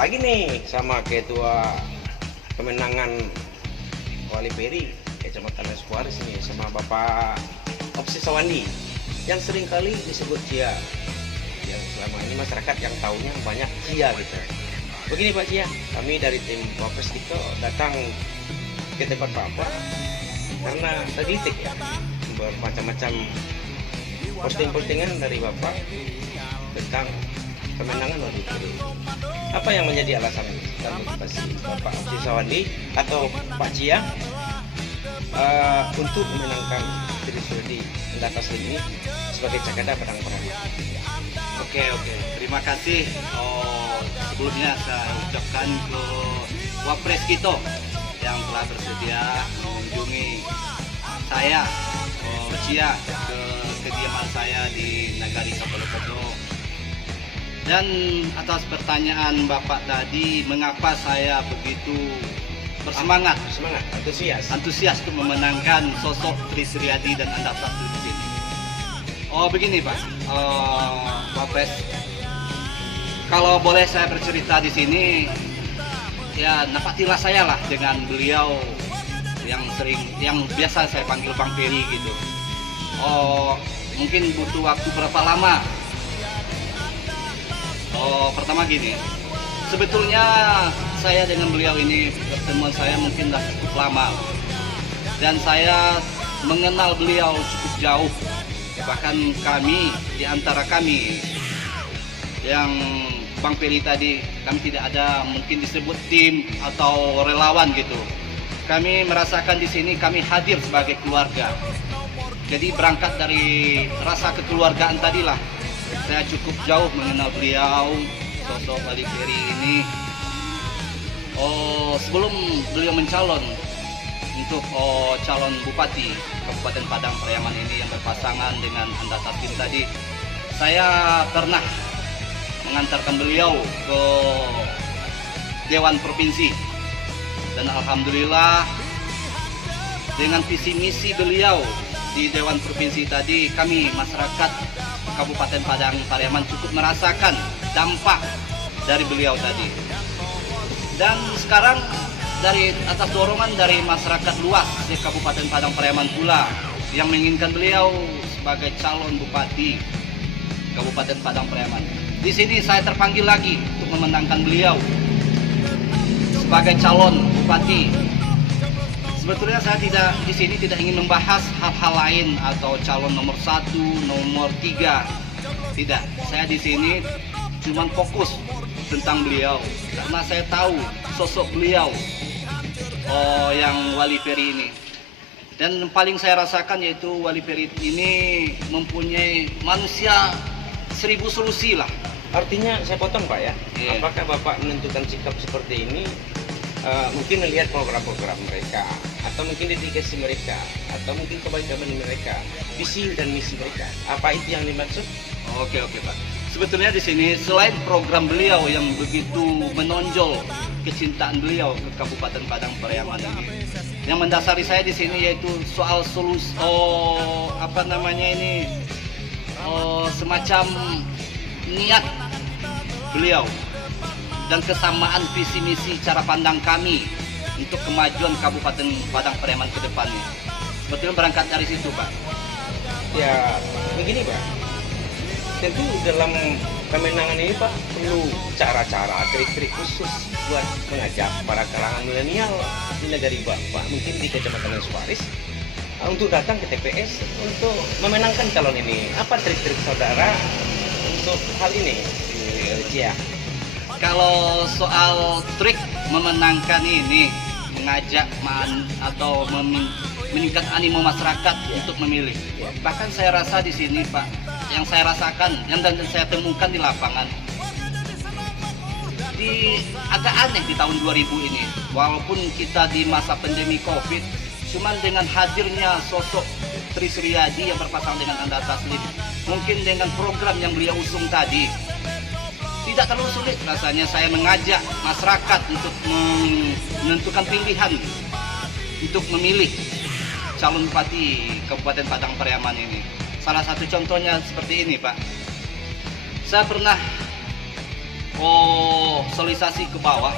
lagi nih sama ketua kemenangan Wali Peri Kecamatan Eskuaris nih, sama Bapak Opsi Sawandi yang sering kali disebut Cia, yang selama ini masyarakat yang tahunya banyak Cia gitu. Begini Pak Cia, kami dari tim Wapres Tito datang ke tempat Bapak karena tergelitik ya, bermacam-macam posting-postingan dari Bapak tentang kemenangan Wali Peri. Apa yang menjadi alasan dan motivasi Bapak Opsi Sawandi atau Pak Cia untuk memenangkan Trisudi Endata ini sebagai Cakada Padang Peraman? Oke, terima kasih. Sebelumnya saya ucapkan ke Wapres Kito yang telah bersedia mengunjungi saya, Cia, ke kediaman saya di Nagari Kapolokodo. Dan atas pertanyaan Bapak tadi, mengapa saya begitu bersemangat, antusias untuk memenangkan sosok Tri Suryadi dan Andata Slim ini. Begini Pak, Wapres, kalau boleh saya bercerita di sini, ya napatilah saya lah dengan beliau yang biasa saya panggil Bang Peri gitu. Mungkin butuh waktu berapa lama? Pertama gini, sebetulnya saya dengan beliau ini pertemuan saya mungkin sudah cukup lama, dan saya mengenal beliau cukup jauh. Bahkan di antara kami yang Bang Peri tadi, kami tidak ada mungkin disebut tim atau relawan gitu. Kami merasakan di sini kami hadir sebagai keluarga. Jadi berangkat dari rasa kekeluargaan tadilah saya cukup jauh mengenal beliau, sosok Wali Peri ini. Sebelum beliau mencalon untuk calon Bupati Kabupaten Padang Pariaman ini yang berpasangan dengan Andata Slim tadi, saya pernah mengantarkan beliau ke Dewan Provinsi, dan alhamdulillah dengan visi misi beliau di Dewan Provinsi tadi, kami masyarakat Kabupaten Padang Pariaman cukup merasakan dampak dari beliau tadi. Dan sekarang dari atas dorongan dari masyarakat luas di Kabupaten Padang Pariaman pula yang menginginkan beliau sebagai calon Bupati Kabupaten Padang Pariaman. Di sini saya terpanggil lagi untuk memenangkan beliau sebagai calon Bupati. Sebetulnya saya di sini tidak ingin membahas hal-hal lain atau calon nomor 1, nomor 3. Tidak, saya di sini cuma fokus tentang beliau karena saya tahu sosok beliau yang Wali Peri ini. Dan paling saya rasakan yaitu Wali Peri ini mempunyai manusia 1000 solusi lah. Artinya saya potong Pak ya, Iya. apakah Bapak menentukan sikap seperti ini mungkin melihat program-program mereka, atau mungkin dedikasi mereka, atau mungkin kebaikan mereka, visi dan misi mereka? Apa itu yang dimaksud? Oke Pak. Sebetulnya di sini selain program beliau yang begitu menonjol kecintaan beliau ke Kabupaten Padang Pariaman ini, yang mendasari saya di sini yaitu soal solusi semacam niat beliau dan kesamaan visi misi cara pandang kami untuk kemajuan Kabupaten Padang Pariaman ke depannya. Sebetulnya berangkat dari situ Pak. Ya begini Pak, tentu dalam kemenangan ini Pak perlu cara-cara, trik-trik khusus buat mengajak para kalangan milenial di negari Bapak, mungkin di Kecamatan Eskuaris, untuk datang ke TPS untuk memenangkan calon ini. Apa trik-trik saudara untuk hal ini, Cia? Kalau soal trik memenangkan ini, mengajak atau meningkat animo masyarakat untuk memilih. Bahkan saya rasa di sini Pak, yang saya rasakan, yang dan saya temukan di lapangan, agak aneh di tahun 2000 ini. Walaupun kita di masa pandemi COVID, cuman dengan hadirnya sosok Tri Suryadi yang berpasangan dengan Andata Slim, mungkin dengan program yang beliau usung tadi, tidak terlalu sulit rasanya saya mengajak masyarakat untuk menentukan pilihan untuk memilih calon Bupati Kabupaten Padang Pariaman ini. Salah satu contohnya seperti ini Pak. Saya pernah sosialisasi ke bawah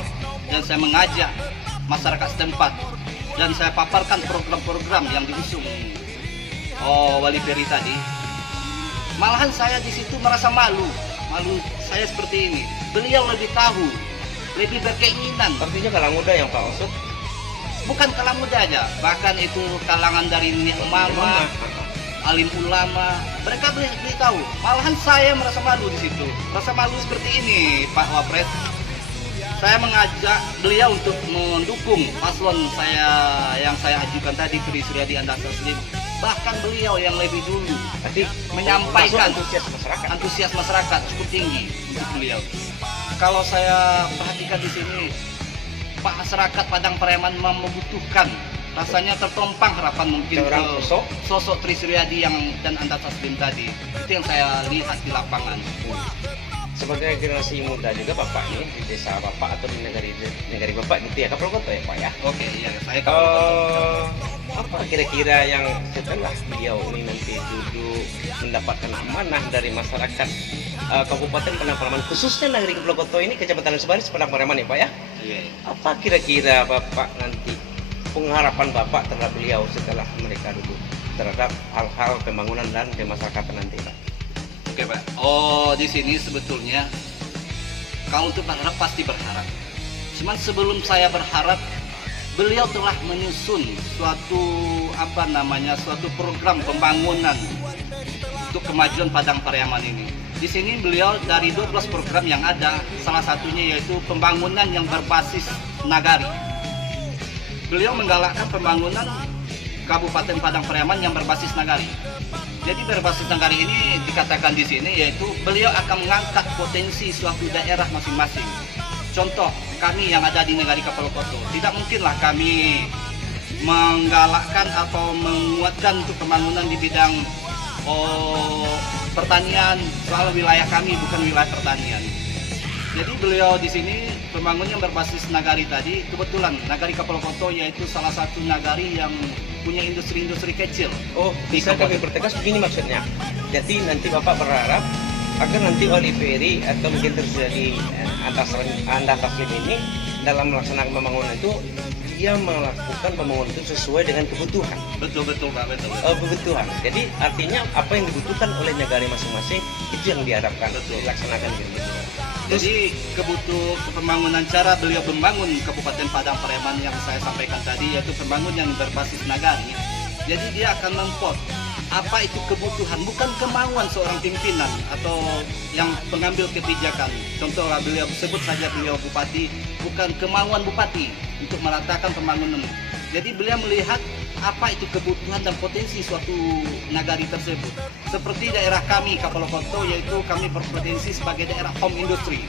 dan saya mengajak masyarakat setempat dan saya paparkan program-program yang diusung Wali Peri tadi. Malahan saya di situ merasa malu saya seperti ini. Beliau lebih tahu, lebih berkeinginan. Artinya kalangan muda yang Pak maksud? Bukan kalangan muda aja, bahkan itu kalangan dari nenek mama, alim ulama, mereka lebih tahu. Malahan saya merasa malu di situ. Merasa malu seperti ini, Pak Wapres. Saya mengajak beliau untuk mendukung paslon saya yang saya ajukan tadi, Tri Suryadi Anda Taslim. Bahkan beliau yang lebih dulu menyampaikan antusias masyarakat cukup tinggi untuk beliau. Kalau saya perhatikan di sini, Pak, masyarakat Padang Pariaman membutuhkan, rasanya tertompang harapan mungkin ke sosok Tri Suryadi dan Anda Taslim tadi. Itu yang saya lihat di lapangan. Sebagai generasi muda juga Bapak ini di desa Bapak atau di negari Bapak gitu ya, Kapolokoto ya Pak ya? Oke, iya, saya Kapolokoto. Apa kira-kira yang setelah beliau ini nanti duduk mendapatkan amanah dari masyarakat Kabupaten Padang Pariaman, khususnya negeri Kapolokoto ini, Kecamatan Sebaris Padang Pariaman ya Pak ya? Iya. Apa kira-kira Bapak nanti pengharapan Bapak terhadap beliau setelah mereka duduk terhadap hal-hal pembangunan dan kemasyarakatan nanti Pak? Oke Pak, di sini sebetulnya kalau untuk berharap pasti berharap. Cuman sebelum saya berharap, beliau telah menyusun suatu program pembangunan untuk kemajuan Padang Pariaman ini. Di sini beliau dari 12 program yang ada, salah satunya yaitu pembangunan yang berbasis nagari. Beliau menggalakkan pembangunan Kabupaten Padang Pariaman yang berbasis nagari. Jadi berbasis nagari ini dikatakan di sini yaitu beliau akan mengangkat potensi suatu daerah masing-masing. Contoh, kami yang ada di negari Kapolokoto, tidak mungkinlah kami menggalakkan atau menguatkan untuk pembangunan di bidang pertanian, soal wilayah kami bukan wilayah pertanian. Jadi beliau di sini pembangunan berbasis nagari tadi, kebetulan nagari Kapolokoto yaitu salah satu nagari yang punya industri-industri kecil. Oh, bisa kami pertegas begini maksudnya. Jadi nanti Bapak berharap agar nanti Wali Peri atau mungkin terjadi Anda Taslim ini dalam melaksanakan pembangunan itu dia melakukan pembangunan itu sesuai dengan kebutuhan. Betul Pak, betul. Kebutuhan. Jadi artinya apa yang dibutuhkan oleh negara masing-masing itu yang diharapkan dilaksanakan gitu. Jadi pembangunan cara beliau membangun Kabupaten Padang Pariaman yang saya sampaikan tadi yaitu pembangunan yang berbasis nagari. Jadi dia akan mempot apa itu kebutuhan, bukan kemauan seorang pimpinan atau yang pengambil kebijakan. Contoh beliau sebut saja beliau bupati, bukan kemauan bupati untuk meratakan pembangunan. Jadi beliau melihat apa itu kebutuhan dan potensi suatu nagari tersebut. Seperti daerah kami Kapolokoto yaitu kami berpotensi sebagai daerah home industry.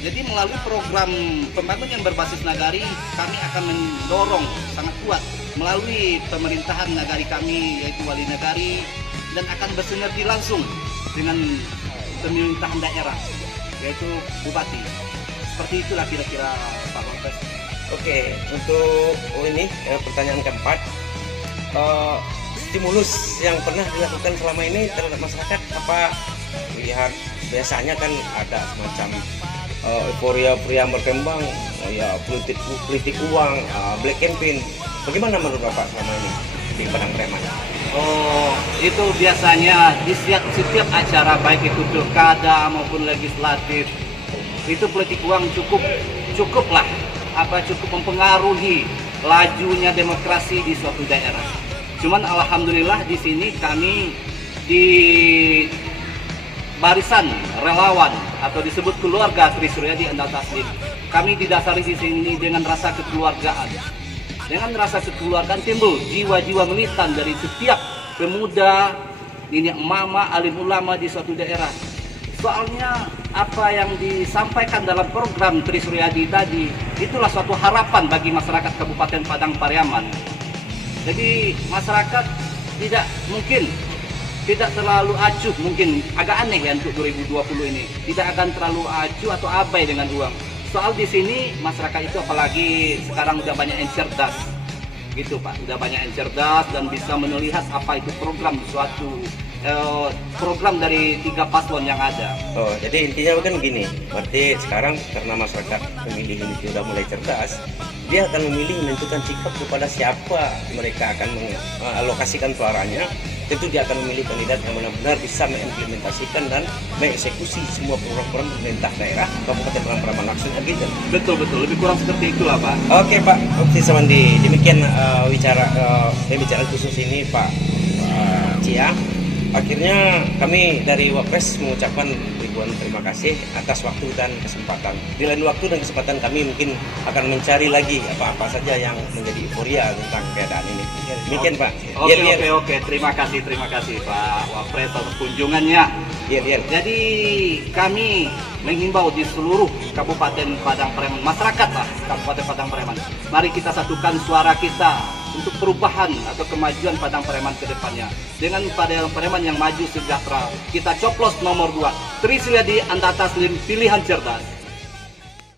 Jadi melalui program pembangunan yang berbasis nagari kami akan mendorong sangat kuat melalui pemerintahan nagari kami yaitu wali nagari dan akan bersinergi langsung dengan pemerintahan daerah yaitu bupati. Seperti itulah kira-kira Pak Wapres. Oke, untuk ini pertanyaan keempat, stimulus yang pernah dilakukan selama ini terhadap masyarakat apa? Lihat biasanya kan ada semacam euforia pria berkembang, ya politik uang, black campaign. Bagaimana menurut Bapak selama ini di Padang Pariaman? Itu biasanya di setiap acara baik itu pilkada maupun legislatif itu politik uang cukuplah cukup mempengaruhi lajunya demokrasi di suatu daerah. Cuman alhamdulillah di sini kami di barisan relawan atau disebut keluarga Tri Suryadi Anda Taslim. Kami didasari di sini dengan rasa kekeluargaan. Dengan rasa kekeluargaan timbul jiwa-jiwa militan dari setiap pemuda, nenek mama, alim ulama di suatu daerah. Soalnya apa yang disampaikan dalam program Tri Suryadi tadi itulah suatu harapan bagi masyarakat Kabupaten Padang Pariaman. Jadi masyarakat tidak terlalu acuh, mungkin agak aneh ya untuk 2020 ini. Tidak akan terlalu acuh atau abai dengan uang. Soal di sini masyarakat itu apalagi sekarang udah banyak yang cerdas. Gitu Pak, udah banyak yang cerdas dan bisa melihat apa itu program suatu program dari 3 paslon yang ada. Oh, jadi intinya kan gini, berarti sekarang karena masyarakat pemilih ini sudah mulai cerdas, dia akan memilih menentukan sikap kepada siapa mereka akan mengalokasikan suaranya. Tentu dia akan memilih kandidat yang benar-benar bisa mengimplementasikan dan mengeksekusi semua program pemerintah daerah Kabupaten Prambanan maksudnya gitu. Betul, lebih kurang seperti itulah Pak. Oke Pak Opti Sawandi, demikian pembicaraan khusus ini Pak Cia. Akhirnya kami dari Wapres mengucapkan ribuan terima kasih atas waktu dan kesempatan. Di lain waktu dan kesempatan kami mungkin akan mencari lagi apa-apa saja yang menjadi euforia tentang keadaan ini. Demikian Pak. Oke. Terima kasih Pak Wapres atas kunjungannya. Iya. Jadi kami menghimbau di seluruh Kabupaten Padang Pariaman, masyarakat lah Kabupaten Padang Pariaman. Mari kita satukan suara kita untuk perubahan atau kemajuan Padang Pariaman ke depannya. Dengan Padang Pariaman yang maju sejahtera, kita coplos nomor 2. Trisiliadi Anda Taslim, pilihan cerdas.